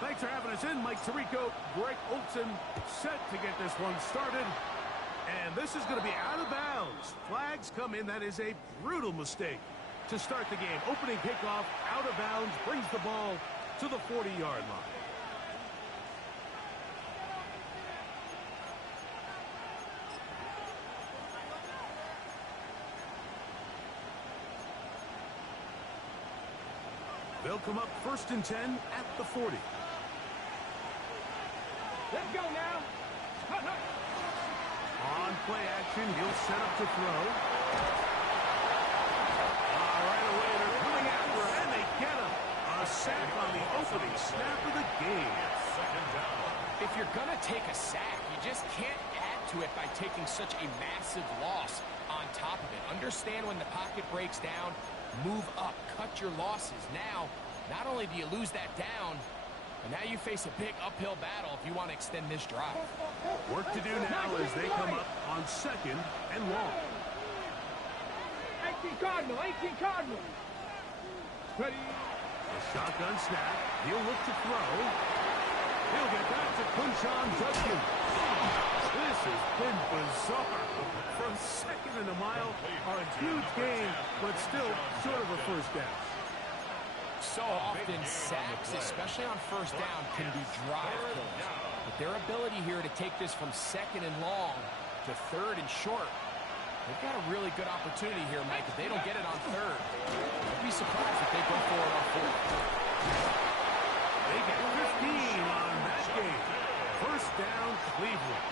Thanks for having us in, Mike Tirico. Greg Olson set to get this one started. And this is going to be out of bounds. Flags come in. That is a brutal mistake to start the game. Opening kickoff, out of bounds, brings the ball to the 40-yard line. They'll come up 1st and 10 at the 40. Let's go now. On play action, he'll set up to throw. Right away, they're coming after him, and they get him. A sack on the opening snap of the game. Second down. If you're going to take a sack, you just can't add to it by taking such a massive loss on top of it. Understand when the pocket breaks down, move up, cut your losses. Now, not only do you lose that down, but now you face a big uphill battle if you want to extend this drive. Work to do now as they come up on 2nd and long. 18 Cardinal, 18 Cardinal. Ready. A shotgun snap. He'll look to throw. He'll get back to Kunshan Judkins. This has been bizarre. From 2nd and a mile, a huge gain, but still short of a first down. So often, sacks, especially on 1st down, can be drive killers. But their ability here to take this from 2nd and long to 3rd and short, they've got a really good opportunity here, Mike. If they don't get it on 3rd, I'd be surprised if they go for it on 4th. They get 15 on that game. 1st down, Cleveland.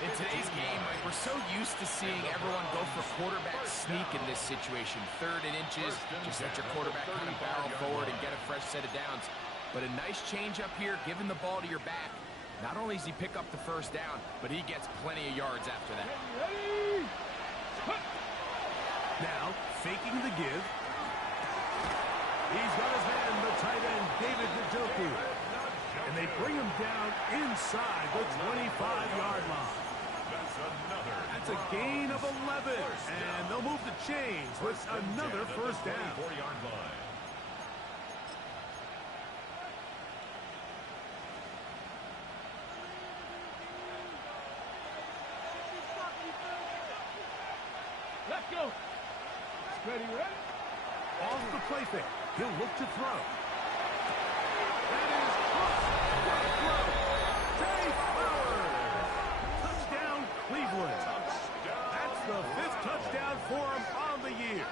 In today's game, Mike, we're so used to seeing everyone go for quarterback sneak in this situation. 3rd and inches, just let your quarterback kind of barrel forward and get a fresh set of downs. But a nice change up here, giving the ball to your back. Not only does he pick up the 1st down, but he gets plenty of yards after that. Now, faking the give. He's got his man, the tight end, David Njoku. And they bring him down inside the 25-yard line. That's a gain of 11. And they'll move the chains with another 1st down. Let's go. Ready, ready. Off the play fake. He'll look to throw. That is caught. What a throw. Jay Flowers. Touchdown, Cleveland. That's the 5th touchdown for him on the year.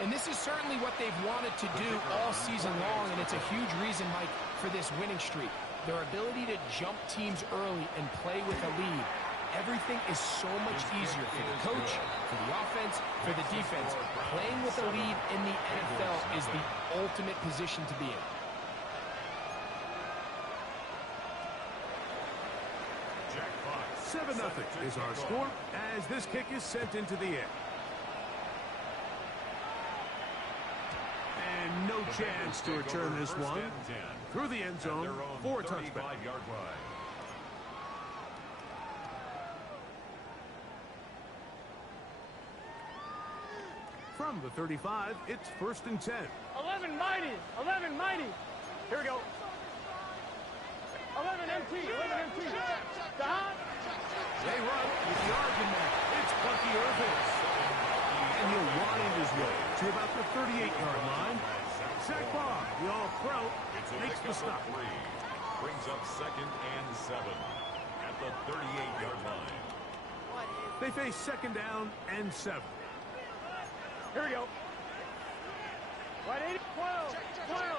And this is certainly what they've wanted to do all season long, and it's a huge reason, Mike, for this winning streak. Their ability to jump teams early and play with a lead. Everything is so much easier for the coach, for the offense, for the defense. Playing with a lead in the NFL is the ultimate position to be in. Jackpot. 7-0 is our score as this kick is sent into the air. And no chance to return this one. Through the end zone for a touchback. From the 35, it's 1st and 10. 11 mighty. 11 mighty. Here we go. 11 MT. 11 MT. Stop. They run with the argument. It's Bucky Irvin. And he'll wind his way to about the 38-yard line. Zach Barr, the all-pro, makes the stop. Brings up 2nd and 7 at the 38-yard line. They face 2nd down and 7. Here we go. 180, 12, 12,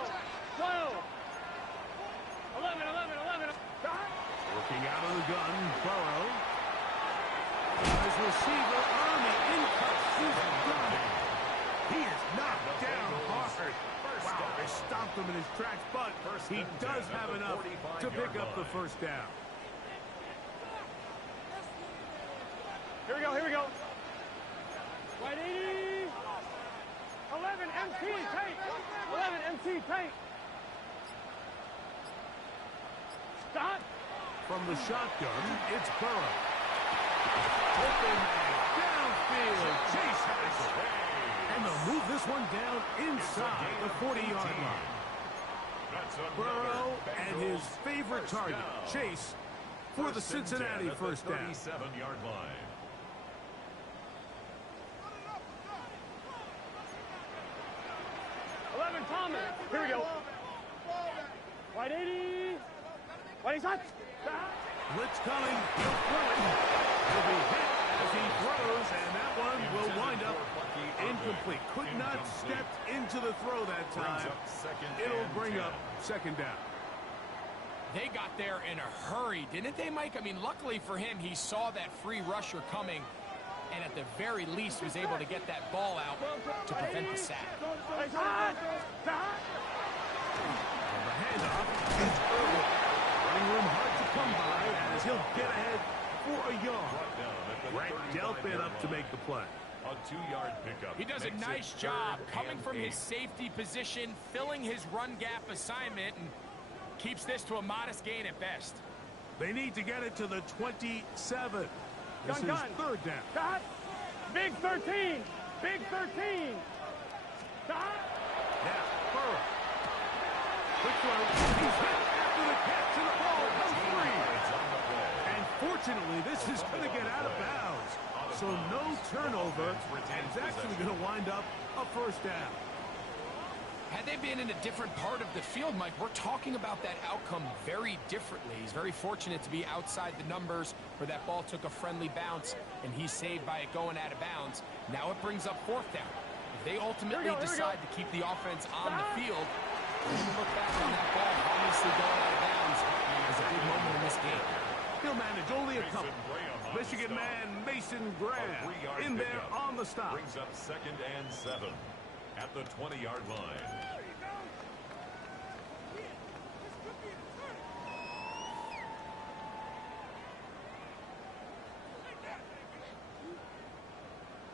12. 11, 11, 11. Working out of the gun, Burrow. His receiver on the in-cut. He's done it. He is knocked down hard. Wow, they stopped him in his tracks, but he does have enough to pick up the 1st down. Here we go, here we go. 180. 11 MT tape. 11 MT tape. Stop. From the shotgun, it's Burrow. Open man, downfield, Chase has it. And they'll move this one down inside the 40-yard line. Burrow and his favorite target, Chase, for the Cincinnati first down. 37-yard line. 11, Thomas. Here we go. Wide 80. Wide touch. Blitz coming. He'll throw it. He'll be hit as he throws, and that one will wind up incomplete. Could not step into the throw that time. It'll bring up second down. They got there in a hurry, didn't they, Mike? I mean, luckily for him, he saw that free rusher coming, and at the very least was able to get that ball out to prevent the sack. The handoff is early. Running room hard to come by as he'll get ahead for a yard. Grant Delpit up to make the play. A 2-yard pickup. He does a nice job coming from his safety position, filling his run gap assignment, and keeps this to a modest gain at best. They need to get it to the 27. This is third down. Cut. Big 13. Big 13. Cut. Now, Burrow. Quick throw. He's hit after the catch, and the ball goes free. And fortunately, this is going to get out of bounds. So no turnover, and it's actually going to wind up a first down. Had they been in a different part of the field, Mike, we're talking about that outcome very differently. He's very fortunate to be outside the numbers where that ball took a friendly bounce, and he's saved by it going out of bounds. Now it brings up fourth down. If they ultimately decide to keep the offense on the field, we can look back on that ball obviously going out of bounds as a big moment in this game. He'll manage only a couple. Michigan man Mason Graham in there on the stop. Brings up 2nd and 7 at the 20-yard line.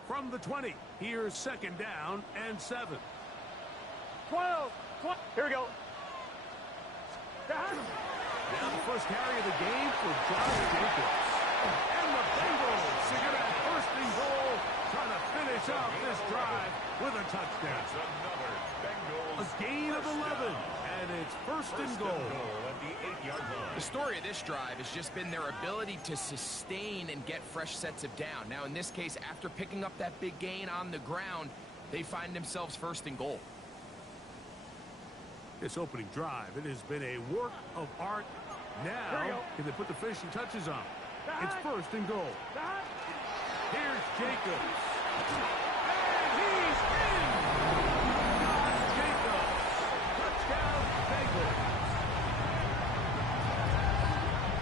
From the 20, here's 2nd down and 7. 12. Here we go. Now the first carry of the game for Josh Jacobs. And the Bengals are going to have first and goal, trying to finish off this drive with a touchdown. A gain of 11, and it's first and goal. At the 8-yard line. The story of this drive has just been their ability to sustain and get fresh sets of down. Now, in this case, after picking up that big gain on the ground, they find themselves first and goal. This opening drive, it has been a work of art. Now, can they put the finishing touches on? It's first and goal. Here's Jacobs. And he's in! Josh Jacobs. Touchdown, Bengals.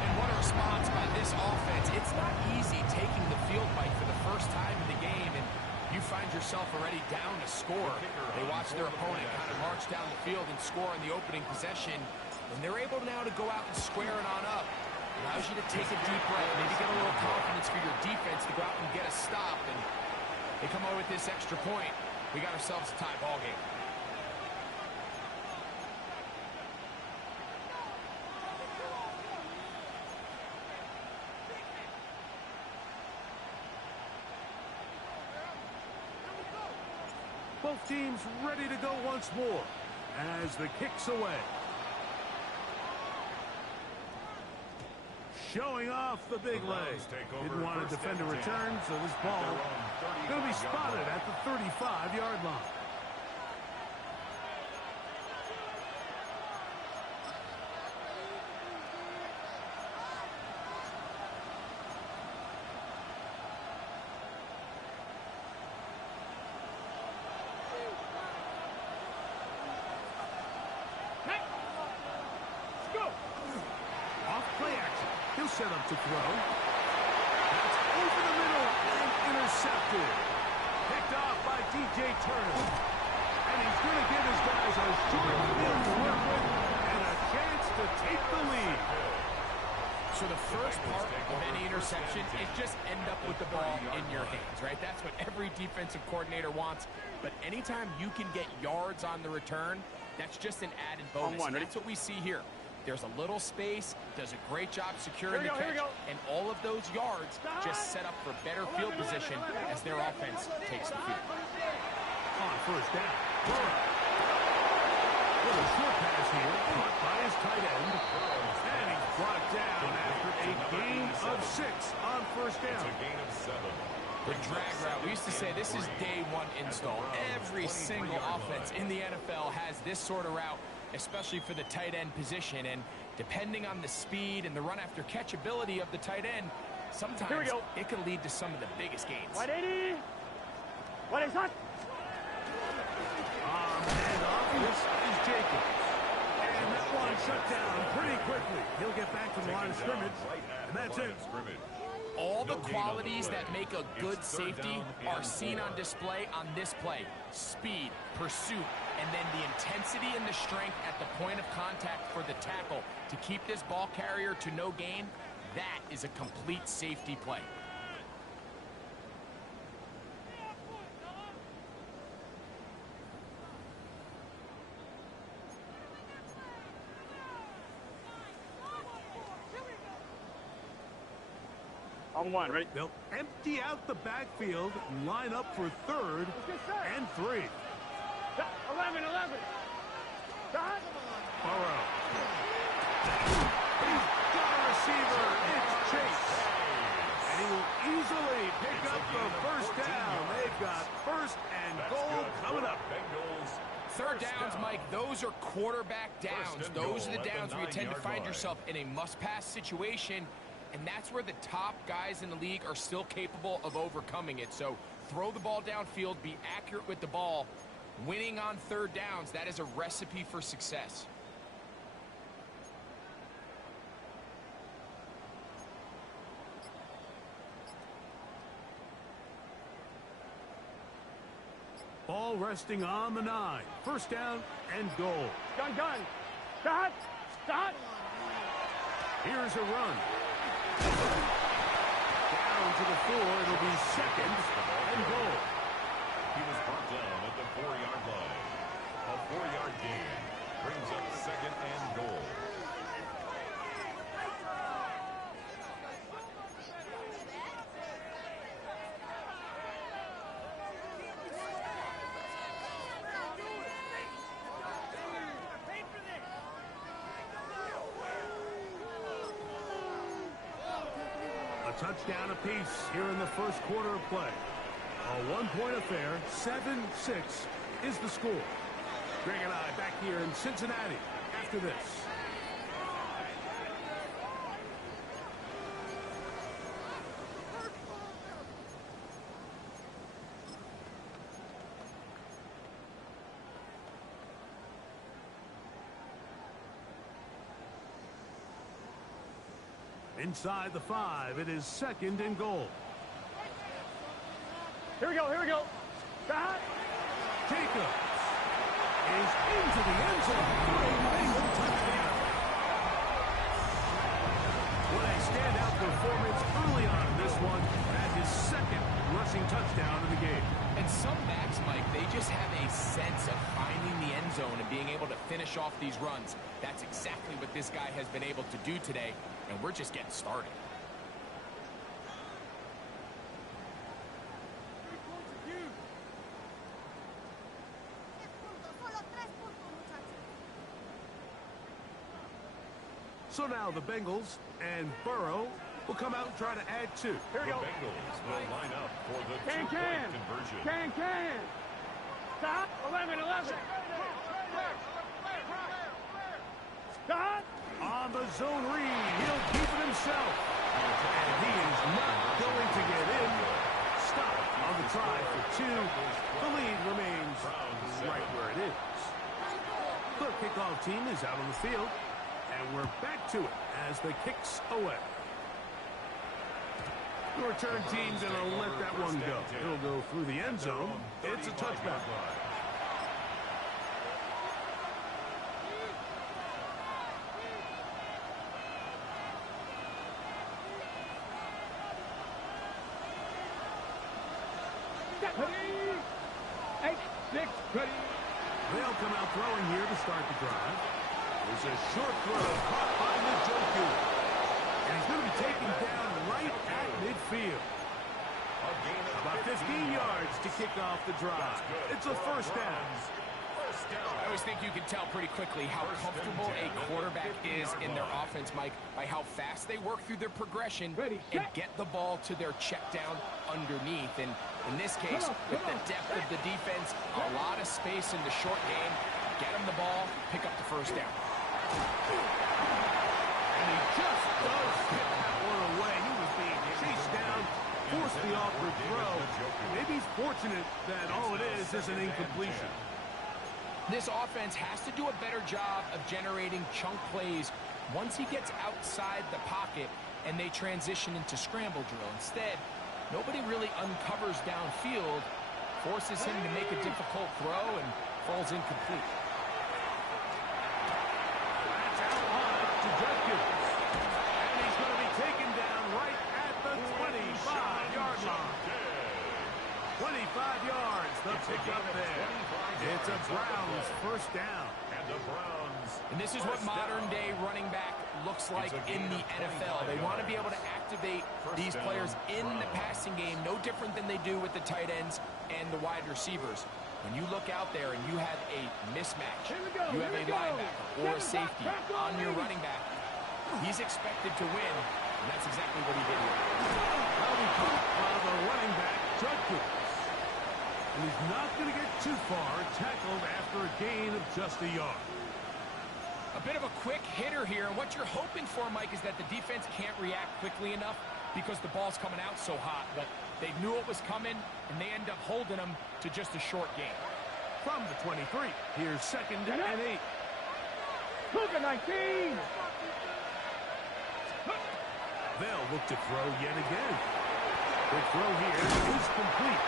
And what a response by this offense. It's not easy taking the field, Mike, for the first time in the game, and you find yourself already down to score. They watch their opponent kind of march down the field and score on the opening possession, and they're able now to go out and square it on up. Allows you to take a deep breath, maybe get a little confidence for your defense to go out and get a stop, and they come away with this extra point. We got ourselves a tie ball game. Both teams ready to go once more as the kick's away. Showing off the big leg. Didn't want to defend a return, so this ball going to be spotted at the 35-yard line. Set up to throw. That's over the middle and intercepted. Picked off by DJ Turner. And he's going to give his guys a short field to work with and a chance to take the lead. So the first part of any interception is just end up with the ball in your hands, right? That's what every defensive coordinator wants. But anytime you can get yards on the return, that's just an added bonus. And that's what we see here. There's a little space, does a great job securing the catch, and all of those yards just set up for better field position as their offense takes the field. on first down. Burrow. With a short pass here, caught by his tight end. And he's brought down after a gain of 6 on first down. It's a gain of 7. The drag route, we used to say this is day one install. Every single offense in the NFL has this sort of route, especially for the tight end position. And depending on the speed and the run after catch ability of the tight end, sometimes it can lead to some of the biggest gains. 180. 180 hot. And off this is Jacobs. And that one shut down pretty quickly. He'll get back to the line of scrimmage, and that's it. All the qualities that make a good safety are seen on display on this play. Speed, pursuit, and then the intensity and the strength at the point of contact for the tackle to keep this ball carrier to no gain. That is a complete safety play. On one, ready? They'll empty out the backfield, line up for 3rd and 3. 11. Dot. Burrow. He's got a receiver. It's Chase. And he will easily pick up the first down. They've got 1st and goal coming up. Third downs, Mike, those are quarterback downs. Those are the downs where you tend to find yourself in a must-pass situation. And that's where the top guys in the league are still capable of overcoming it. So throw the ball downfield, be accurate with the ball. Winning on third downs, that is a recipe for success. Ball resting on the 9. First down and goal. Gun. Dot. Here's a run. Down to the 4. It'll be 2nd and goal. He was brought down at the 4-yard line. A 4-yard gain brings up 2nd and goal. Touchdown apiece here in the first quarter of play. A one-point affair, 7-6 is the score. Greg and I back here in Cincinnati after this. Inside the 5, it is 2nd and goal. Here we go. Dot. Jacobs is into the end zone for a Bengal touchdown. What a standout performance early on in this one. That is 2nd rushing touchdown of the game. And some backs, Mike, they just have a sense of finding the end zone and being able to finish off these runs. That's exactly what this guy has been able to do today, and we're just getting started. So now the Bengals and Burrow will come out and try to add 2. Here we The go. Bengals will line up for the Can. two-point conversion. Can. Stop. 11. Dot. On the zone read, he'll keep it himself. And he is not going to get in. Stop on the try for 2. The lead remains right where it is. The kickoff team is out on the field. And we're back to it as the kick's away. The return team's going to let that one go. It'll go through the end zone. It's a touchback. They'll come out throwing here to start the drive. There's a short throw caught by Njoku. And he's going to be taken down right at midfield. About 15 yards to kick off the drive. It's a first down. I always think you can tell pretty quickly how comfortable a quarterback is in their offense, Mike, by how fast they work through their progression and get the ball to their check down underneath. And in this case, with the depth of the defense, a lot of space in the short game, get them the ball, pick up the first down. And he just does hit that one away. He was being chased down, forced the awkward throw. Maybe he's fortunate that all it is an incompletion. This offense has to do a better job of generating chunk plays once he gets outside the pocket and they transition into scramble drill. Instead, nobody really uncovers downfield, forces him to make a difficult throw, and falls incomplete. That's out wide to Judkins. And he's going to be taken down right at the 25-yard line. 25 yards, the pickup there. It's a Browns first down. And this is what modern-day running back looks like in the NFL. They want to be able to activate these players in the passing game, no different than they do with the tight ends and the wide receivers. When you look out there and you have a mismatch, you have a linebacker or a safety on your running back, he's expected to win, and that's exactly what he did here. That'll be caught by the running back, Judkins. And he's not going to get too far, tackled after a gain of just a yard. A bit of a quick hitter here, and what you're hoping for, Mike, is that the defense can't react quickly enough because the ball's coming out so hot. But they knew it was coming, and they end up holding them to just a short gain. From the 23, here's 2nd and 8. Look at 19. They'll look to throw yet again. The throw here is complete.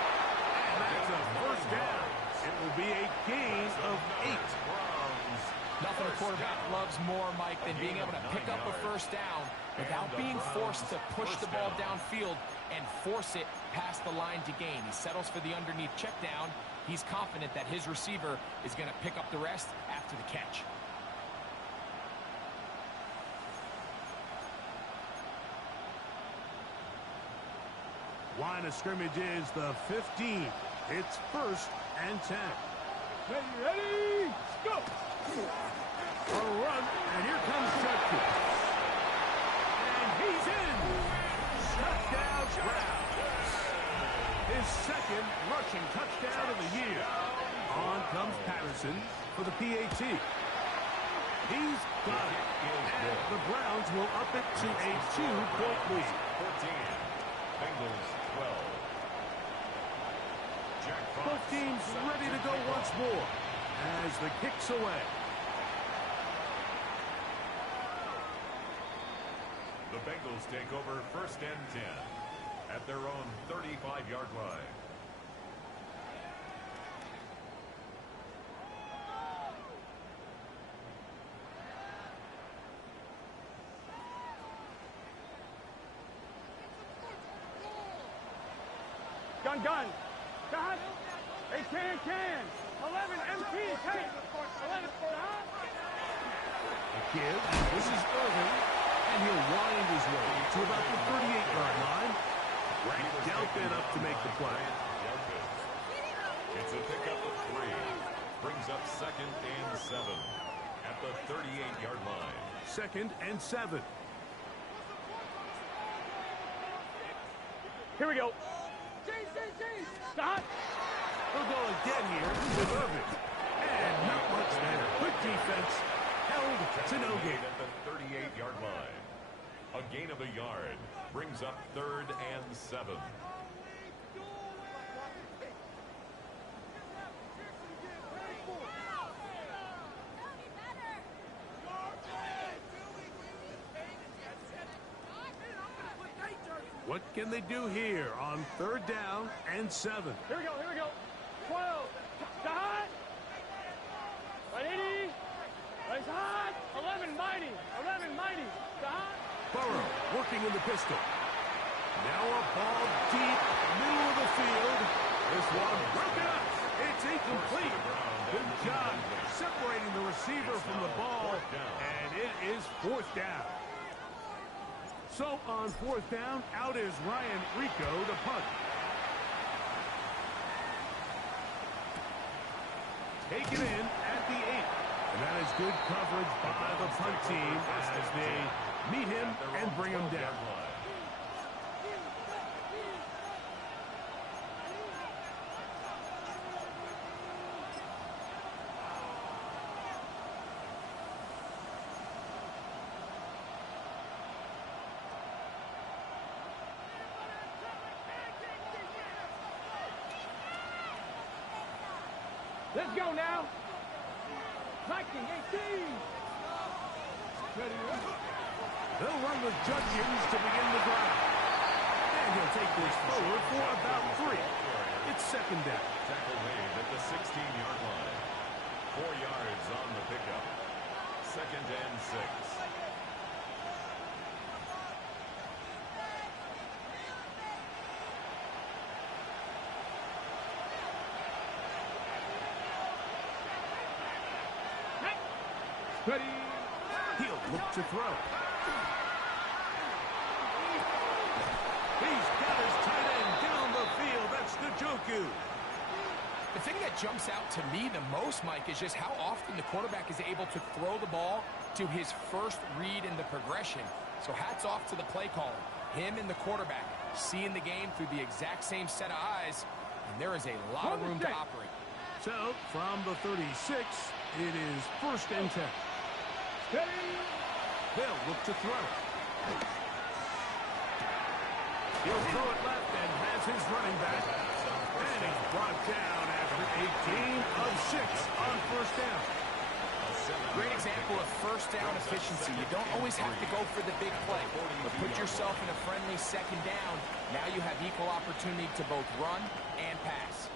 And that's a first down. It will be a gain of 8. Nothing a quarterback loves more, Mike, than being able to pick up a first down without being forced to push the ball downfield and force it past the line to gain. He settles for the underneath check down. He's confident that his receiver is going to pick up the rest after the catch. Line of scrimmage is the 15. It's 1st and 10. Ready, go! A run, and here comes Judkins. And he's in. Touchdown, Browns. His 2nd rushing touchdown of the year. On comes Patterson for the PAT. He's got it. And the Browns will up it to a 2-point lead. 14. Bengals 12. Both teams ready to go once more as the kick's away. The Bengals take over 1st and 10 at their own 35-yard line. Gun. Dot. Hey, can. 11, empty, take. 11, The kid, this is Irving, and he'll wind his way to about the 38-yard line. Frank Delpit up to make the play. It's a pickup of 3. Brings up 2nd and 7 at the 38-yard line. 2nd and 7. Here we go. Stop. He'll go again here with Irving. And not much there. Good defense. Held to no gain. At the 38-yard line. A gain of a yard. Brings up 3rd and 7. What can they do here on 3rd down and 7? Here we go. 12. Dot. 180. Nice hot. 11, mighty. Dot. Burrow working in the pistol. Now a ball deep, middle of the field. This one broken up. It's incomplete. Good job separating the receiver from the ball, and it is 4th down. So on 4th down, out is Ryan Rico to punt. taken in at the 8. And that is good coverage by the punt team as they meet him and bring him down. Let's go now. 19-18. They'll run with Judkins to begin the drive. And he'll take this forward for about 3. It's second down. Tackle made at the 16-yard line. 4 yards on the pickup. Second and 6. Ready. He'll look to throw. He's got his tight end down the field. That's Njoku. The thing that jumps out to me the most, Mike, is just how often the quarterback is able to throw the ball to his first read in the progression. So hats off to the play caller. Him and the quarterback seeing the game through the exact same set of eyes, and there is a lot of room to operate. So, from the 36, it is first and 10. They'll look to throw. He'll throw it left and has his running back. And he's brought down after a gain of 6 on first down. Great example of first down efficiency. You don't always have to go for the big play, but put yourself in a friendly second down. Now you have equal opportunity to both run and pass.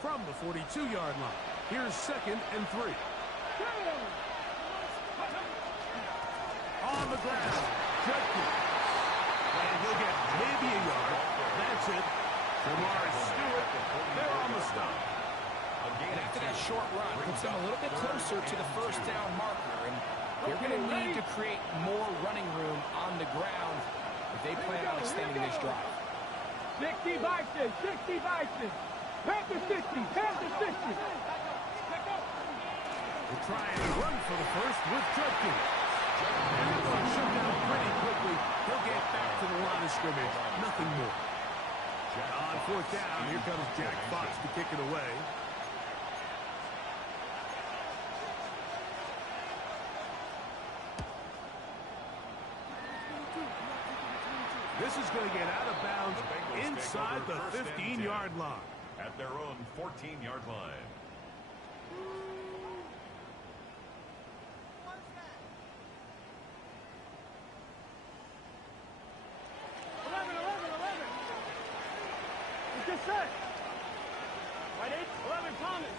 From the 42-yard line, here's second and 3. On the ground, Judkins. And he'll get maybe a yard. That's it. Jamar Stewart, they're on the stop. And after that short run, puts them a little bit closer to the first down marker. And they're going to need to create more running room on the ground if they plan on extending this drive. 60 Vikings, 60 Vikings. Panther 60, Panther 60. We're trying to run for the first with Judkins. And they're going to shut down pretty quickly. He'll get back to the line of scrimmage. Nothing more. On fourth down, here comes Jack Fox to kick it away. This is going to get out of bounds inside the 15-yard line. At their own 14-yard line. Just set. Right 8, 11, Thomas.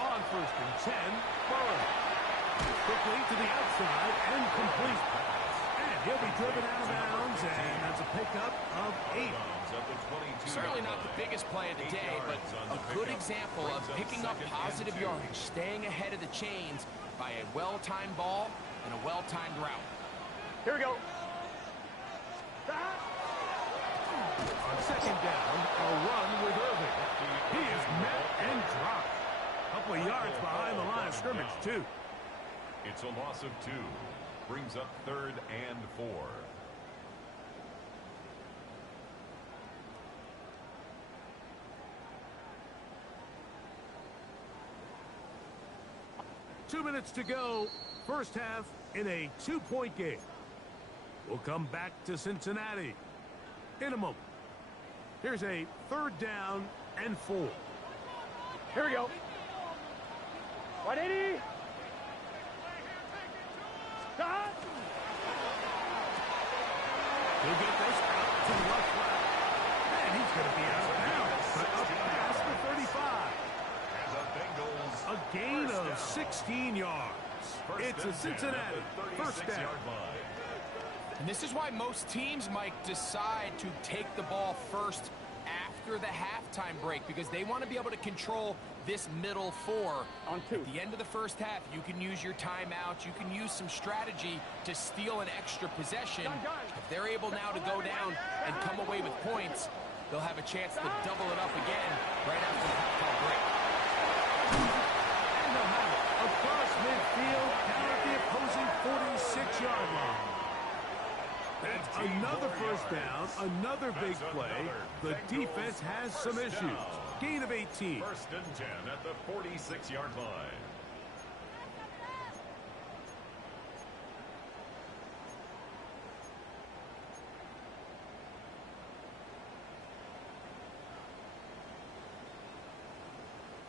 On first and 10, Burrow. Quickly to the outside and complete pass. And he'll be driven out of bounds, and that's a pickup of 8. Certainly not the biggest play of the day, but a good example of picking up positive yardage, staying ahead of the chains by a well-timed ball and a well-timed route. Here we go. On second down, a run with Irving. He is met and dropped. A couple of yards behind the line of scrimmage, too. It's a loss of 2. Brings up 3rd and 4. Two minutes to go. First half in a 2-point game. We'll come back to Cincinnati in a moment. Here's a 3rd down and 4. Here we go. 180. Stop. He'll get this out to the left. And he's going to be out of bounds. But up past the 35. And the Bengals. A gain of 16 yards. It's a Cincinnati first down. And this is why most teams, Mike, decide to take the ball first after the halftime break, because they want to be able to control this middle 4. On 2. At the end of the first half, you can use your timeout. You can use some strategy to steal an extra possession. If they're able now to go down and come away with points, they'll have a chance to double it up again right after the halftime break. And they'll have it across midfield down at the opposing 46-yard line. That's another first down, another big play. The defense has some issues. Gain of 18. First and 10 at the 46-yard line.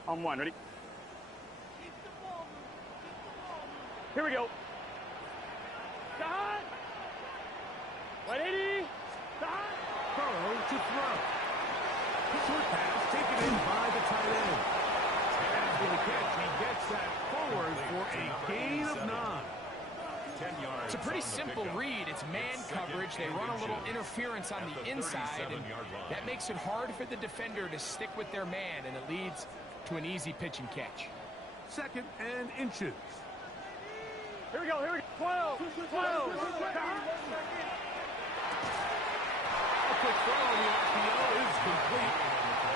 On one, ready? Here we go. Shot! 180. Shot! Burrow to throw. Short pass taken in by the tight end. After the catch, he gets that forward for a gain of 9. 10 yards. It's a pretty simple read. It's man coverage. They run a little interference on the inside, and that makes it hard for the defender to stick with their man, and it leads to an easy pitch and catch. Second and inches. Here we go, here we go. 12. 12. A quick throw on the RPO is complete.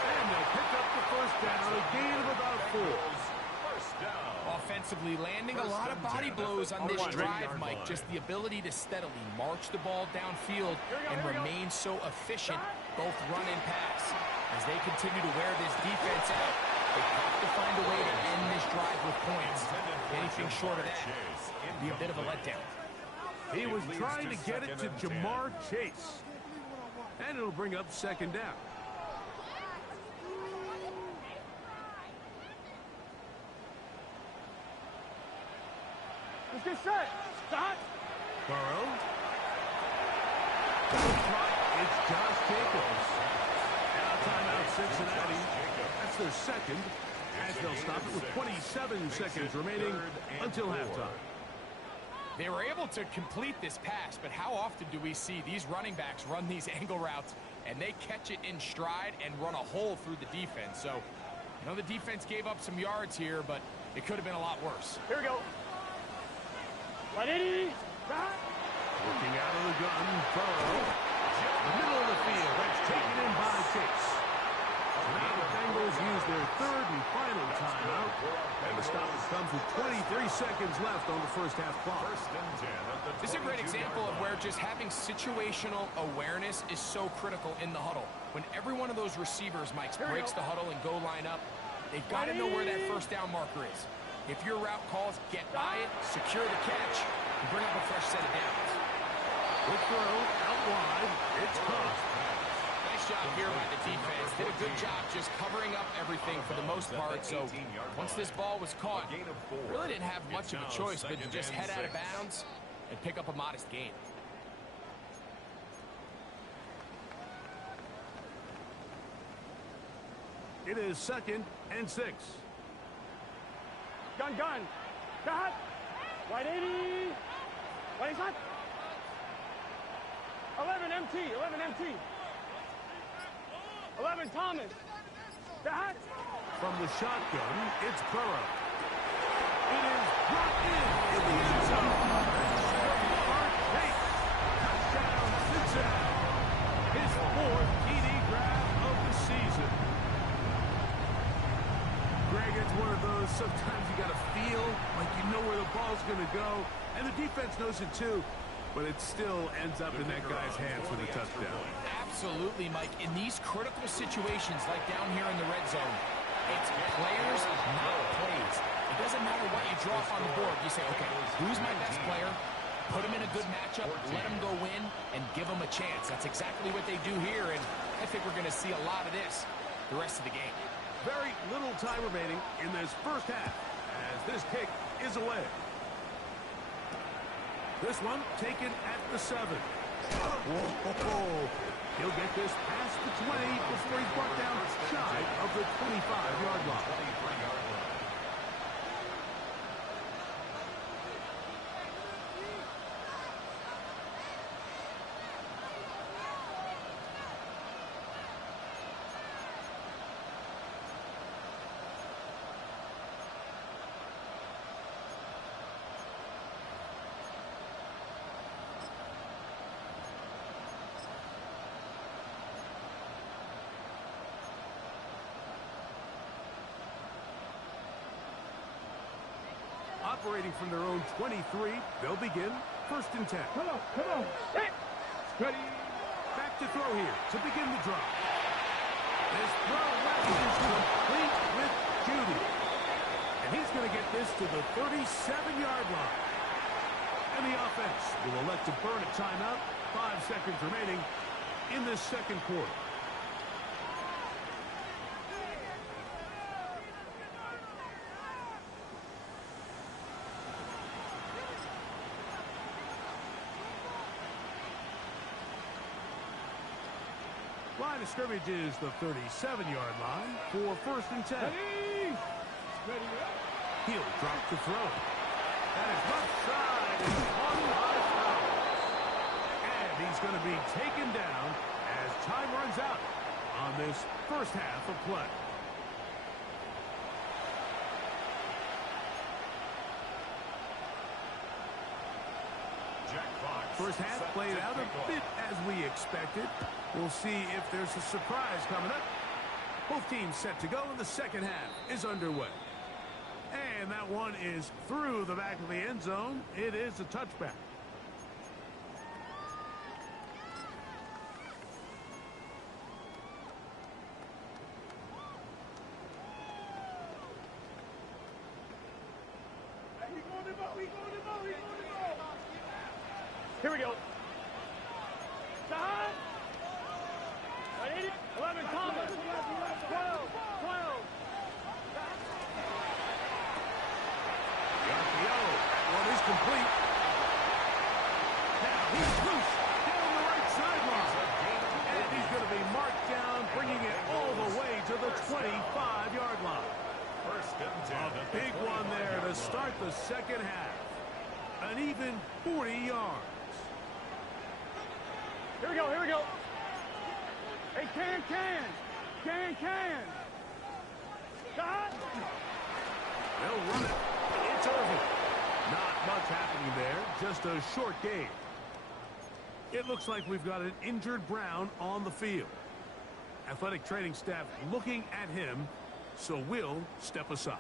And they'll pick up the first down, a gain of about 4. First down. Offensively landing a lot of body blows on this drive, Mike. Just the ability to steadily march the ball downfield and remain so efficient, both run and pass. As they continue to wear this defense out, they have to find a way to end this drive with points. Anything short of that would be a bit of a letdown. He was trying to get it to Jamar Chase. And it'll bring up second down. Let's get set. Shot! Burrow. It's Josh Jacobs. Now timeout Cincinnati. That's their second, as they'll stop it with 27 seconds remaining until halftime. They were able to complete this pass, but how often do we see these running backs run these angle routes and they catch it in stride and run a hole through the defense? So, you know, the defense gave up some yards here, but it could have been a lot worse. Here we go. 180. Shot! Looking out of the gun, Burrow. The middle of the field, that's taken in by Chase. Now the Bengals use their third and final timeout. And the stoppage comes with 23 seconds left on the first half clock. First and 10 at the This is a great 22-yard example of where line. just having situational awareness is so critical in the huddle. When every one of those receivers, Mike, breaks the huddle and go line up, they've got to know where that first down marker is. If your route calls, get by it, secure the catch, and bring up a fresh set of downs. Quick throw, out wide, it's caught. Nice job here by the defense. Did a good job just covering up everything for the most part. So once this ball was caught, really didn't have much of a choice but to just head out of bounds and pick up a modest gain. It is second and 6. Gun, gun. Shot! 180. 20 shot. 11 MT. 11 MT. 11 Thomas. Shot! From the shotgun, it's Burrow. It is brought in the end zone. Jamar Chase. Touchdown, Cincinnati. His 4th TD grab of the season. Greg, it's one of those, sometimes you got to feel like you know where the ball's going to go, and the defense knows it too, but it still ends up in that guy's hands for the touchdown. Absolutely, Mike. In these critical situations, like down here in the red zone, it's players, not plays. It doesn't matter what you draw up on the board. You say, okay, who's my best player? Put him in a good matchup, let him go win, and give him a chance. That's exactly what they do here, and I think we're going to see a lot of this the rest of the game. Very little time remaining in this first half as this kick is away. This one taken at the 7. Whoa. He'll get this past the 20 before he's brought down shy of the 25-yard line. operating from their own 23. They'll begin 1st and 10. Come on. Hit. Ready. Back to throw here to begin the drive. This throw is complete with Judy. And he's going to get this to the 37-yard line. And the offense will elect to burn a timeout. 5 seconds remaining in this second quarter. Line of scrimmage is the 37-yard line for 1st and 10. Ready. He'll drop the throw. And his left side is on high foul. And he's going to be taken down as time runs out on this first half of play. First half played out a bit as we expected. We'll see if there's a surprise coming up. Both teams set to go, and the second half is underway. And that one is through the back of the end zone. It is a touchback. Here we go. Side. 11, Thomas. 12. That one is complete. Now he's loose down the right sideline. And he's going to be marked down, bringing it all the way to the 25-yard line. A big one there to start the second half. An even 40 yards. Here we go. Hey, can. Shot. They'll run it. It's Irving. Not much happening there. Just a short game. It looks like we've got an injured Brown on the field. Athletic training staff looking at him, so we'll step aside.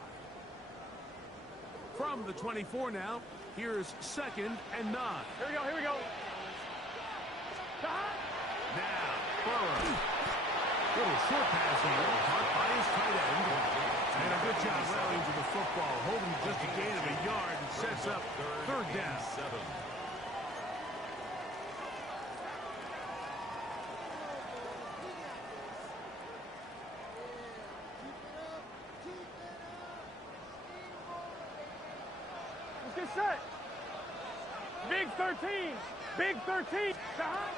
From the 24 now, here's 2nd and 9. Here we go. Shot. Now, Burrow. Little short pass here, caught by his tight end. And a good job rallying to the football, holding just a gain of a yard and sets up 3rd down. 'em. Get set. Big 13. Shot.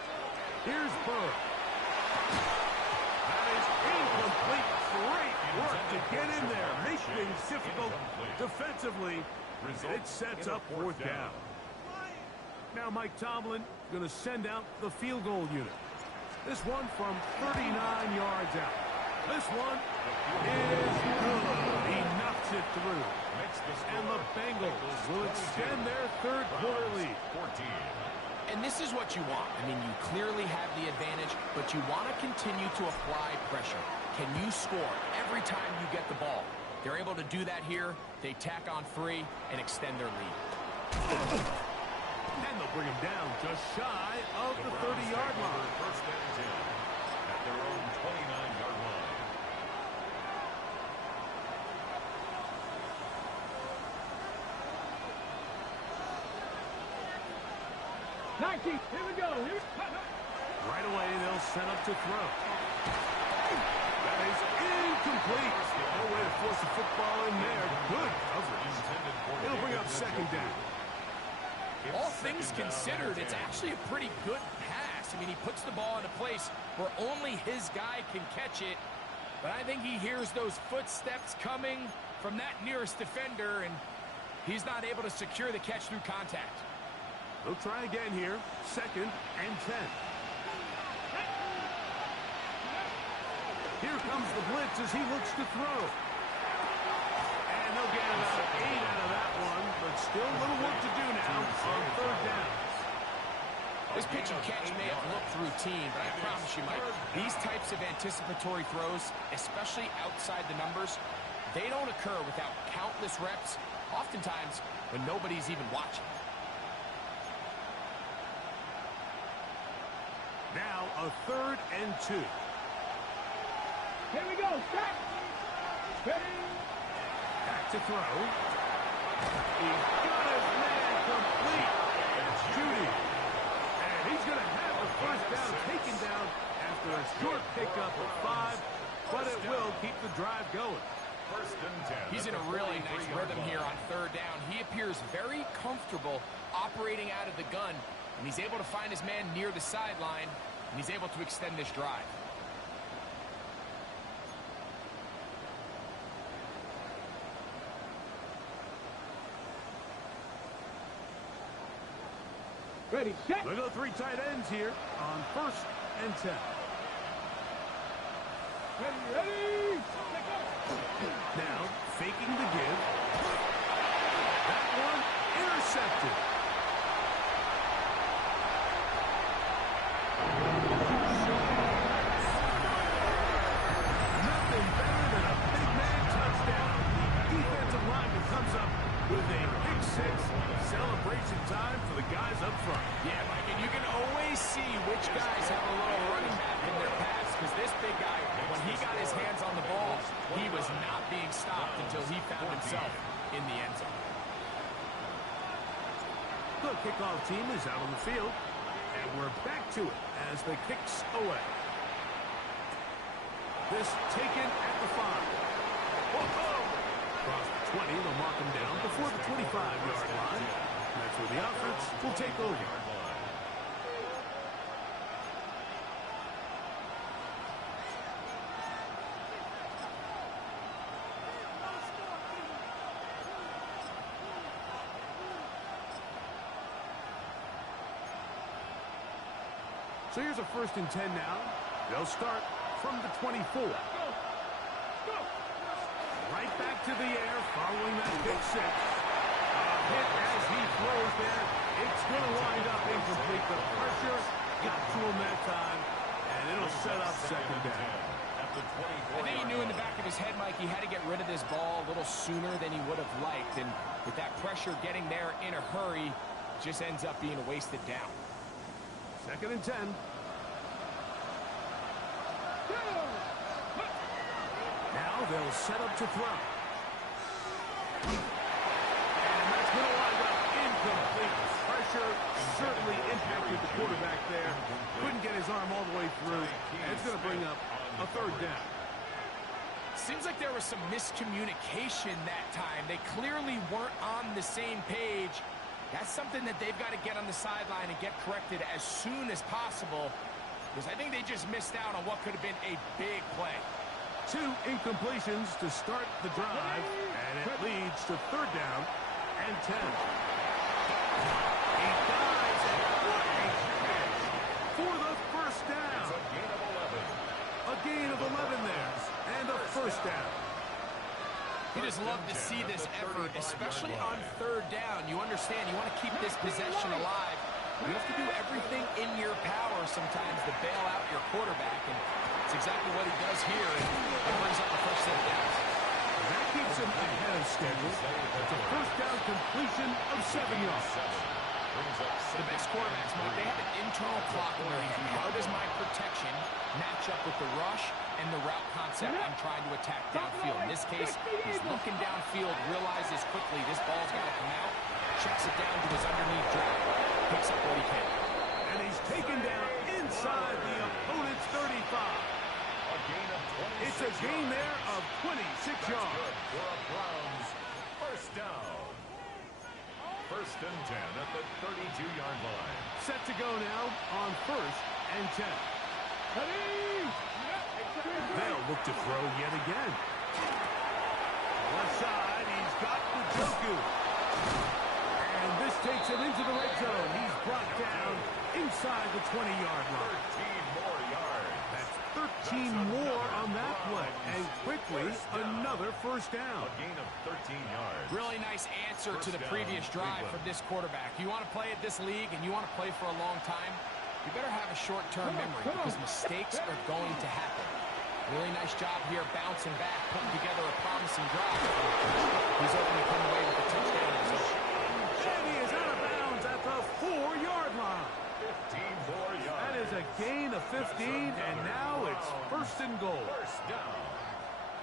Here's Burrow. That is incomplete. Great work to get in there. Make things difficult defensively. It sets up 4th down. Now Mike Tomlin going to send out the field goal unit. This one from 39 yards out. This one is good. He knocks it through. And the Bengals will extend their 3rd quarter lead. And this is what you want. I mean, you clearly have the advantage, but you want to continue to apply pressure. Can you score every time you get the ball? They're able to do that here. They tack on 3 and extend their lead. And they'll bring him down just shy of the 30-yard line. 1st and 10 at their own 29-yard line. Here we go. Right away, they'll set up to throw. That is incomplete. No way to force the football in there. Good coverage. It'll bring up 2nd down. All things considered, it's actually a pretty good pass. I mean, he puts the ball in a place where only his guy can catch it. But I think he hears those footsteps coming from that nearest defender, and he's not able to secure the catch through contact. They'll try again here. 2nd and 10. Here comes the blitz as he looks to throw. And they'll get about 8 out of that one, but still a little work to do now on 3rd down. This pitch and catch may have looked routine, but I promise you, Mike, these types of anticipatory throws, especially outside the numbers, They don't occur without countless reps, oftentimes when nobody's even watching. Now a 3rd and 2. Here we go. Stop. Ready. Back to throw. He's got his man complete. Judy. And he's going to have the first down taken down after a short pickup of 5, but it will keep the drive going. First and 10. He's in a really nice rhythm here on 3rd down. He appears very comfortable operating out of the gun, and he's able to find his man near the sideline, and he's able to extend this drive. Ready, set. Look at the 3 tight ends here on 1st and 10. Ready. Now, faking the give. That one intercepted. Nothing better than a big man touchdown. The defensive lineman comes up with a pick 6. Celebration time for the guys up front. Yeah, Mike, and you can always see which guys have a little running back in their pass, because this big guy, when he got his hands on the ball, he was not being stopped until he found himself in the end zone. The kickoff team is out on the field, and we're back to it as the kicks away. This taken at the 5. Whoa! Across the 20, they'll mark him down before the 25-yard line. That's where the offense will take over. So here's a 1st and 10 now. They'll start from the 24. Right back to the air following that pick 6. Hit as he throws there. It's going to wind up incomplete. The pressure got to him that time, and it'll set up 2nd down. I think he knew in the back of his head, Mike, he had to get rid of this ball a little sooner than he would have liked. And with that pressure getting there in a hurry, it just ends up being a wasted down. 2nd and 10. Now they'll set up to throw. And that's going to wind up incomplete. Pressure certainly impacted the quarterback there. Couldn't get his arm all the way through. And it's going to bring up a 3rd down. Seems like there was some miscommunication that time. They clearly weren't on the same page. That's something that they've got to get on the sideline and get corrected as soon as possible, because I think they just missed out on what could have been a big play. 2 incompletions to start the drive, and it leads to 3rd down and 10. He dives and what a catch for the 1st down. A gain of 11 there, and a 1st down. You just love to see this effort, especially on 3rd down. You understand, you want to keep this possession alive. You have to do everything in your power sometimes to bail out your quarterback, and it's exactly what he does here, and it brings up the 1st set of downs. That keeps him ahead of schedule. It's a 1st down completion of 7 yards. The best quarterbacks, Mike, they have an internal clock in their head. How does my protection match up with the rush and the route concept I'm trying to attack downfield? In this case, he's looking downfield, realizes quickly this ball's got to come out, checks it down to his underneath drag, picks up what he can. And he's taken down inside the opponent's 35. It's a gain there of 26 yards. For a Browns 1st down. 1st and 10 at the 32-yard line. Set to go now on 1st and 10. They'll look to throw yet again. Left side, he's got Njoku. And this takes him into the red zone. He's brought down inside the 20-yard line. 13 more yards. That's 13 more on that play. And quickly, another 1st down. A gain of 13 yards. Really nice answer to the previous drive from this quarterback. You want to play at this league and you want to play for a long time, you better have a short-term memory, because mistakes are going to happen. Really nice job here, bouncing back, putting together a promising drive. He's hoping to come away with a touchdown position. And he is out of bounds at the 4-yard line. 15 more yards. That is a gain of 15, and now it's first and goal. First down.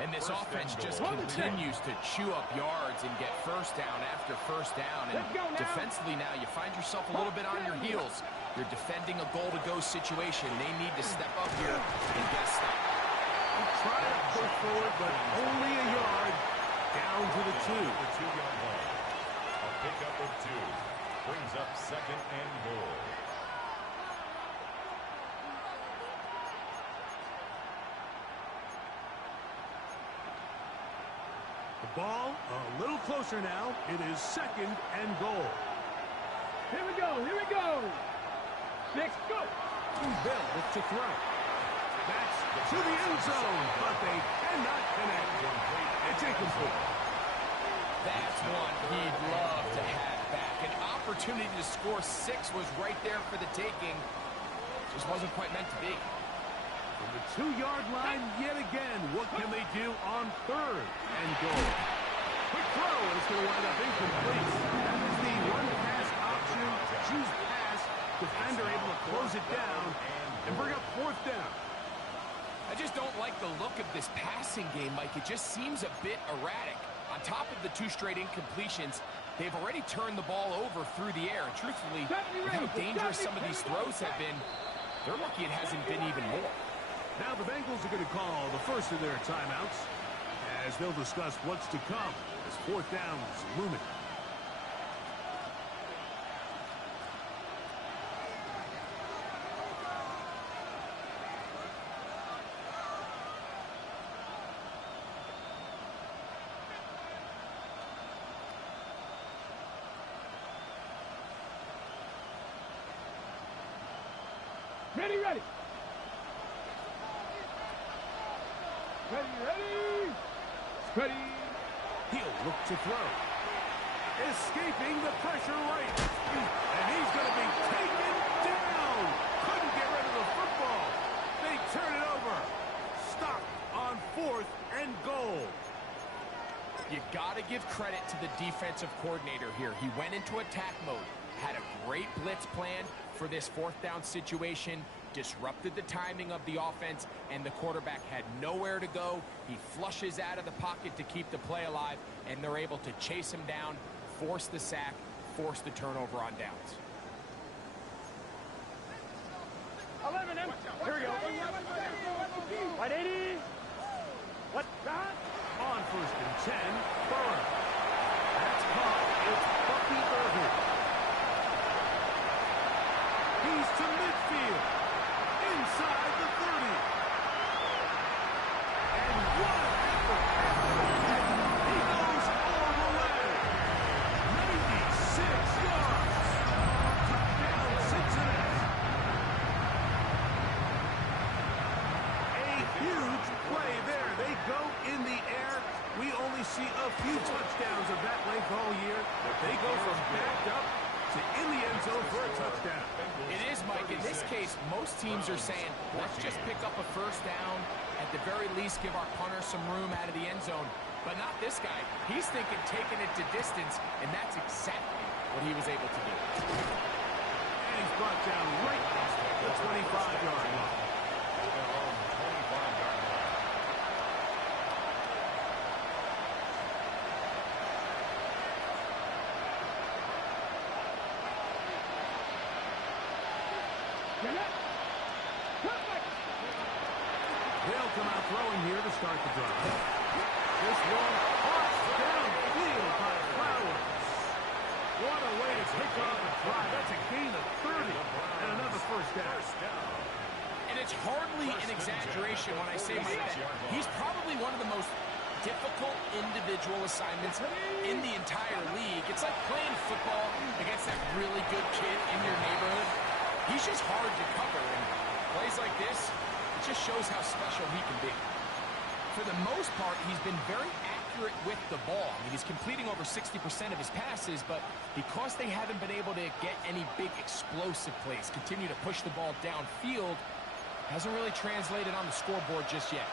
And this offense just continues to chew up yards and get first down after first down. And defensively now, you find yourself a little bit on your heels. You're defending a goal-to-go situation. They need to step up here and get a stop. He tried to push forward, but only a yard down to the 2. The 2-yard line. A pickup of 2 brings up second and goal. The ball a little closer now. It is second and goal. Here we go. Here we go. 6, go. Bill looks to throw. That's to the end zone, but they cannot connect. It's incomplete. That's one he'd love to have back. An opportunity to score 6 was right there for the taking. Just wasn't quite meant to be. From the 2-yard line yet again. What can they do on third and goal? Quick throw, and it's going to wind up incomplete. That is the one-pass option. Choose pass. Defender able to close it down and bring up fourth down. I just don't like the look of this passing game, Mike. It just seems a bit erratic. On top of the 2 straight incompletions, they've already turned the ball over through the air. And truthfully, with how dangerous some of these throws have been, they're lucky it hasn't been even more. Now the Bengals are going to call the first of their timeouts as they'll discuss what's to come as fourth down is looming. Ready, ready. Ready, ready. Ready. He'll look to throw. Escaping the pressure right. And he's going to be taken down. Couldn't get rid of the football. They turn it over. Stop on fourth and goal. You got to give credit to the defensive coordinator here. He went into attack mode, had a great blitz plan for this fourth down situation, disrupted the timing of the offense, and the quarterback had nowhere to go. He flushes out of the pocket to keep the play alive, and they're able to chase him down, force the sack, force the turnover on downs. 11 M. Here we go. 180. What? Got? On first and 10, Burrow. That's caught. It's Bucky Irving. He's to midfield. Inside the 30. And what an effort. He goes all the way. 96 yards. Touchdown, Cincinnati. A huge play there. They go in the air. We only see a few touchdowns of that length all year. They go from backed up to in the end zone for a touchdown. It is, Mike. In this case, most teams are saying, let's just pick up a first down. At the very least, give our punter some room out of the end zone. But not this guy. He's thinking taking it to distance, and that's exactly what he was able to do. And he's brought down right at the 25-yard line. They'll come out throwing here to start the drive. This one tossed downfield by Flowers. What a way to kick off a drive. That's a gain of 30 and another first down. And it's hardly an exaggeration when I say, Mike, that he's probably one of the most difficult individual assignments in the entire league. It's like playing football against that really good kid in your neighborhood. He's just hard to cover, and plays like this, it just shows how special he can be. For the most part, he's been very accurate with the ball. I mean, he's completing over 60% of his passes, but because they haven't been able to get any big explosive plays, continue to push the ball downfield, hasn't really translated on the scoreboard just yet.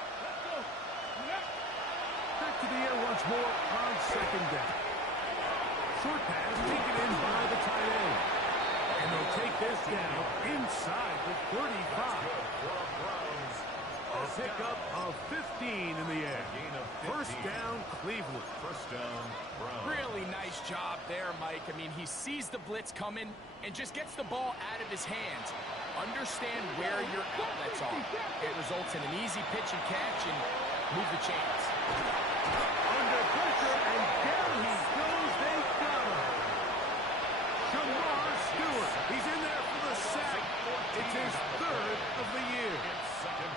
more on second down. Short pass taken in by the tight end. And they'll take this down inside the 35. A pickup of 15 in the air. First down, Cleveland. First down, Browns. Really nice job there, Mike. I mean, he sees the blitz coming and just gets the ball out of his hands. Understand where your outlets are. It results in an easy pitch and catch and move the chains. Under pressure, and down he goes. They got him. Jamar Stewart. He's in there for the sack. It's his third of the year.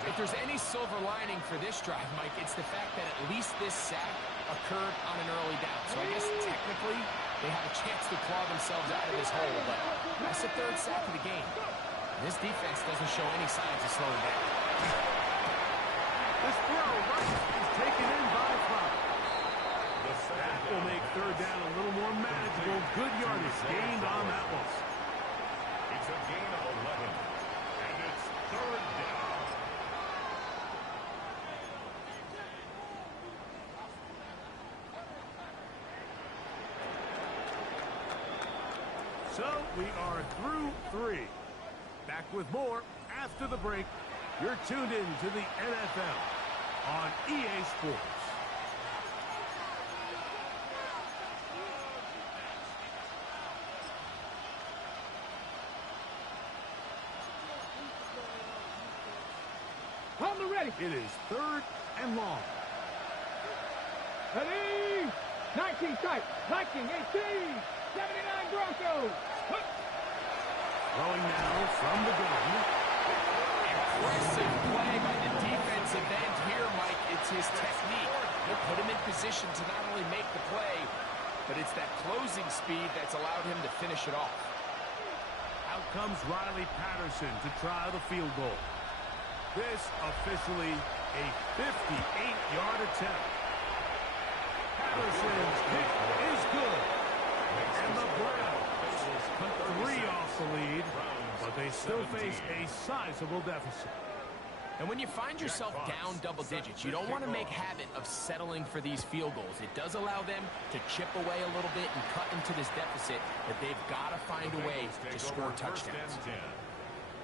If there's any silver lining for this drive, Mike, it's the fact that at least this sack occurred on an early down. So I guess technically they have a chance to claw themselves out of this hole, but that's the third sack of the game. This defense doesn't show any signs of slowing down. This throw is taken in by Fox. That will make third down a little more manageable. Good yardage gained on that one. It's a gain of 11, and it's third down. So we are through 3. Back with more after the break. You're tuned in to the NFL on EA Sports. Hold ready. It is third and long. Ready. 19 strike. 19, 18, 79 Broncos. Throwing now from the gun. Impressive play by the defensive end here, Mike. It's his technique. He'll put him in position to not only make the play, but it's that closing speed that's allowed him to finish it off. Out comes Riley Patterson to try the field goal. This officially a 58-yard attempt. Patterson's kick is good. And the Browns cut 3 off the lead, but they still face a sizable deficit. And when you find yourself down double digits, you don't want to make habit of settling for these field goals. It does allow them to chip away a little bit and cut into this deficit, but they've got to find a way to score touchdowns.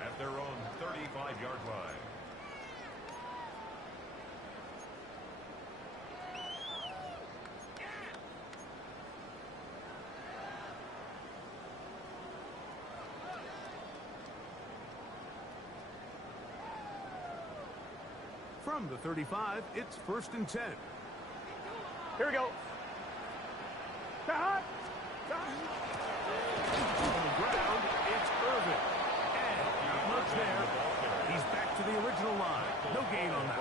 At their own 35-yard line. From the 35, it's first and 10. Here we go. Cut. On the ground, it's Irvin. And not much there. He's back to the original line. No gain on that.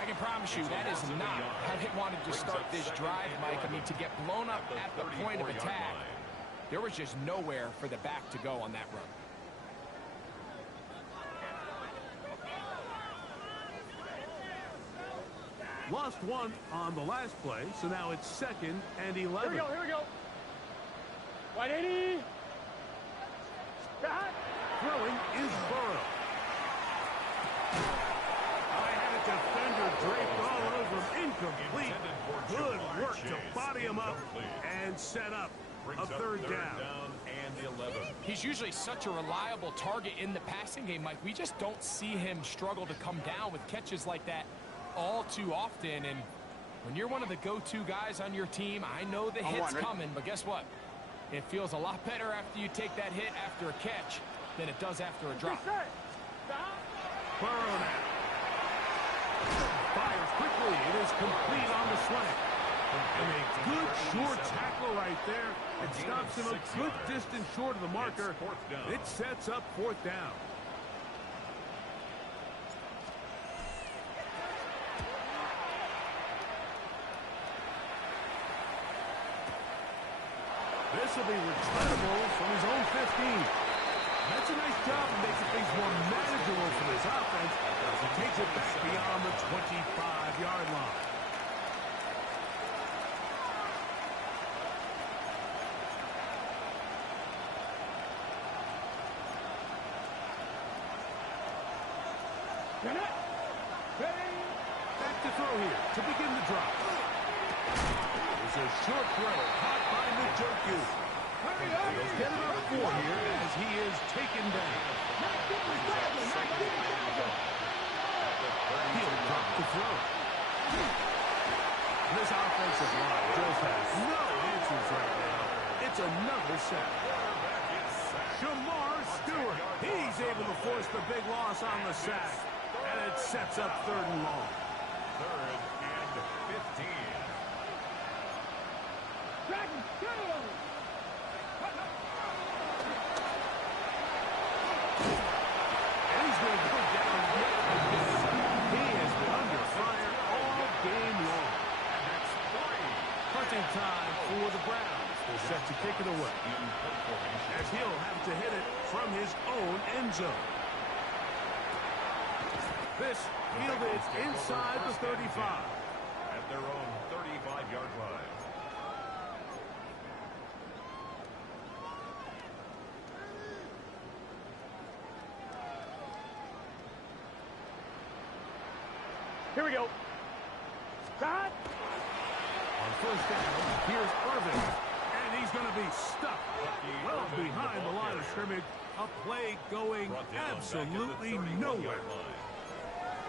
I can promise you that is not how they wanted to start this drive, Mike. I mean, to get blown up at the point of attack, there was just nowhere for the back to go on that run. Lost one on the last play, so now it's second and 11. Here we go. 180. Cut. Throwing is Burrow. I had a defender draped all over him. Incomplete. Good work to body him up and set up a third down. And 11. He's usually such a reliable target in the passing game, Mike. We just don't see him struggle to come down with catches like that all too often. And when you're one of the go-to guys on your team, I know the hit's coming, but guess what? It feels a lot better after you take that hit after a catch than it does after a drop. Burrow now. Fires quickly. It is complete on the slant. And a good short tackle right there. It stops him a good distance short of the marker. It sets up fourth down. This will be returnable from his own 15. That's a nice job of making things more manageable for this offense as he takes it back beyond the 25-yard line. Back to throw here to begin the drive. Here's a short throw. Caught by Njoku. He'll get about 4 here as he is taken down. He'll drop the throw. This offensive line just has no answers right now. It's another sack. Shamar Stewart. He's able to force the big loss on the sack. And it sets up 3rd and long. 3rd and 15. And he's going to put down yet again. He has been under fire all game long. That's 3. Punting time for the Browns. They're set to kick it away. As he'll have to hit it from his own end zone. This fielded inside the 35. At their own 35-yard line. Here we go. Shot. On 1st down, here's Irvin. And he's going to be stuck well behind the line of scrimmage. A play going absolutely nowhere.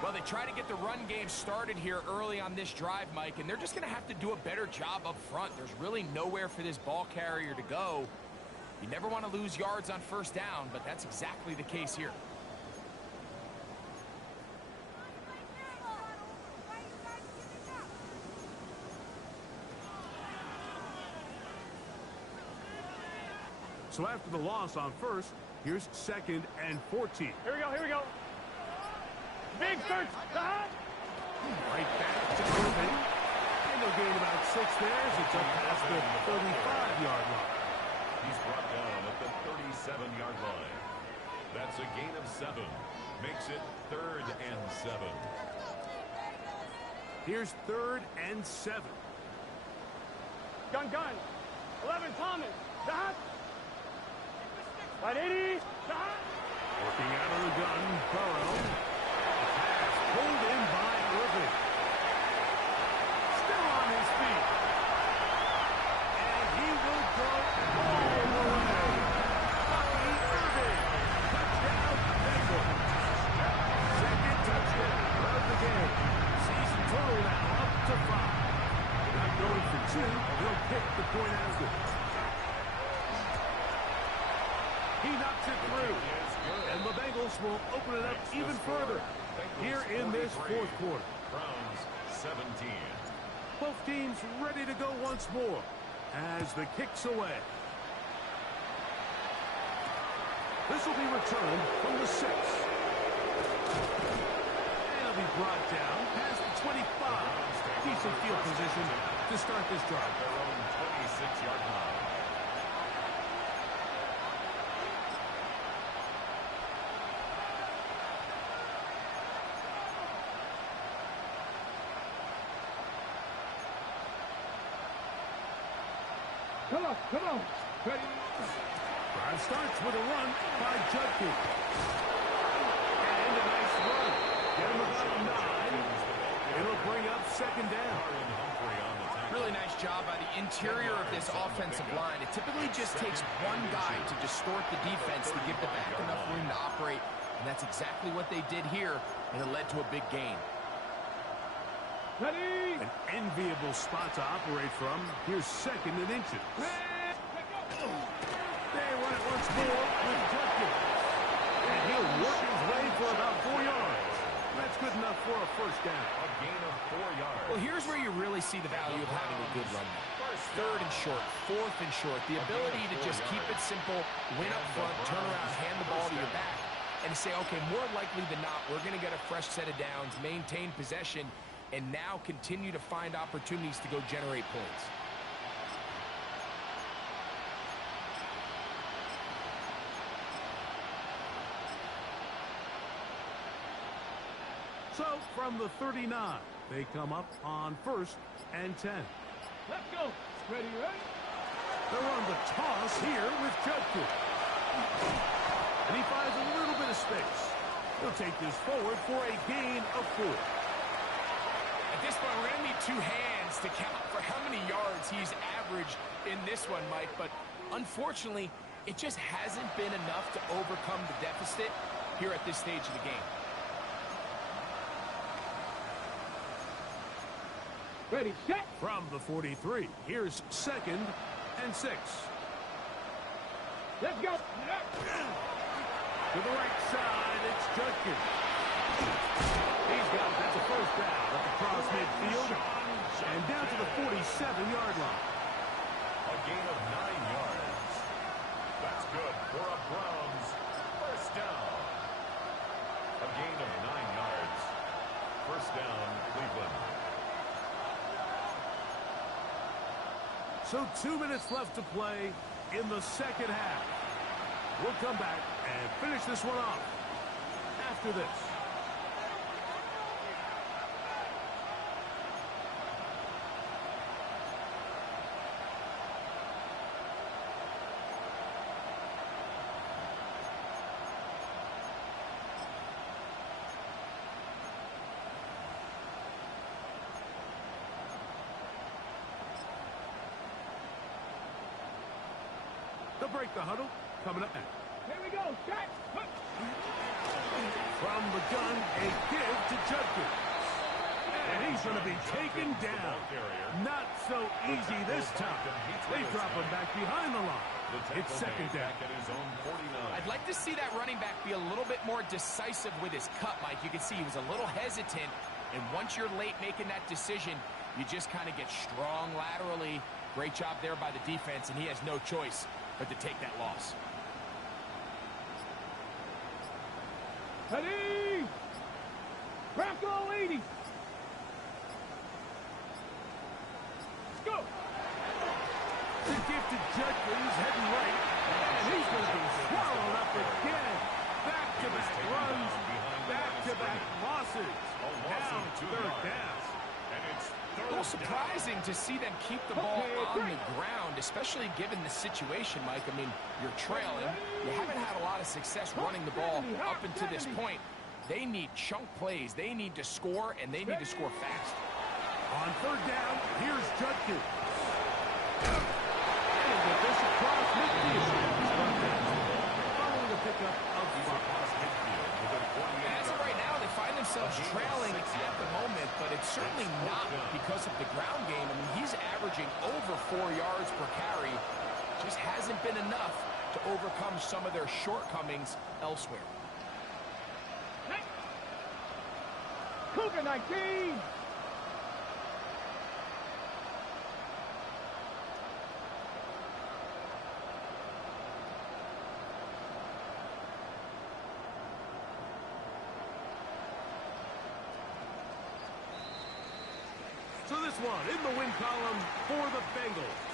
Well, they try to get the run game started here early on this drive, Mike, and they're just going to have to do a better job up front. There's really nowhere for this ball carrier to go. You never want to lose yards on 1st down, but that's exactly the case here. So after the loss on 1st, here's 2nd and 14. Here we go. Here we go. Big search. Shot. Right back to Irvin. And they'll gain about 6 there as it's up past the 35-yard line. He's brought down at the 37-yard line. That's a gain of 7. Makes it 3rd and 7. Here's 3rd and 7. Gun. 11 Thomas. Shot. 180. Shot. Working out of the gun, Burrow. Pass pulled in by Irvin. Still on his feet. And he will go all the way. Bobby Irvin. Touchdown, Bengals. 2nd touchdown of the game. Season total now up to 5. Not going for 2. They'll pick the point after. He knocks it through. And the Bengals will open it up even further here in this 4th quarter. Browns 17. Both teams ready to go once more as the kick's away. This will be returned from the 6. And it'll be brought down past the 25. Decent field position to start this drive. Their own 26-yard line. Come on. Ready. Drive starts with a run by Judkins. And a nice run. Get him about 9. It'll bring up 2nd down. Really nice job by the interior of this offensive line. It typically just takes one guy to distort the defense to give the back enough room to operate, and that's exactly what they did here, and it led to a big gain. Ready. An enviable spot to operate from. Here's 2nd and inches. They run it once more with Judkins. And he'll work his way for about 4 yards. That's good enough for a 1st down. A gain of 4 yards. Well, here's where you really see the value of having a good run. 3rd and short, 4th and short. The ability to just keep it simple, win up front, turn around, hand the ball to your back, and say, okay, more likely than not, we're going to get a fresh set of downs, maintain possession, and now continue to find opportunities to go generate points. So from the 39, they come up on 1st and 10. Let's go. Ready. They're on the toss here with Judkins. And he finds a little bit of space. He'll take this forward for a gain of 4. At this point, we're going to need 2 hands to count for how many yards yards he's averaged in this one, Mike, but unfortunately, it just hasn't been enough to overcome the deficit here at this stage of the game. Ready, set. From the 43, here's 2nd and 6. Let's go. To the right side, it's Judkins. He's got it. That's a first down at the cross midfield. And down to the 47-yard line. A gain of 9 yards. That's good for a Browns first down. A gain of 9 yards. First down, Cleveland. So 2 minutes left to play in the second half. We'll come back and finish this one off after this. They'll break the huddle. Coming up next. Here we go. Set. From the gun, a give to Judkins. And he's going to be taken down. Not so easy this time. They drop him back behind the line. It's second down. I'd like to see that running back be a little bit more decisive with his cut, Mike. You can see he was a little hesitant. And once you're late making that decision, you just kind of get strong laterally. Great job there by the defense, and he has no choice but to take that loss. Ready. Rocco 80. Let's go. The gift to Judkins heading right. And he's going to be swallowed up again. Back-to-back runs. Back-to-back losses. Now third down. A little surprising to see them keep the ball on the ground, especially given the situation, Mike. I mean, you're trailing. You haven't had a lot of success running the ball up until this point. They need chunk plays. They need to score, and they need to score fast. On third down, here's Judkins. And with this across midfield. Following the pickup of across midfield. As of right now, they find themselves trailing at the moment, but it's certainly not because of the ground game. I mean, he's averaging over 4 yards per carry. Just hasn't been enough to overcome some of their shortcomings elsewhere. Cougar 19. So this one in the win column for the Bengals.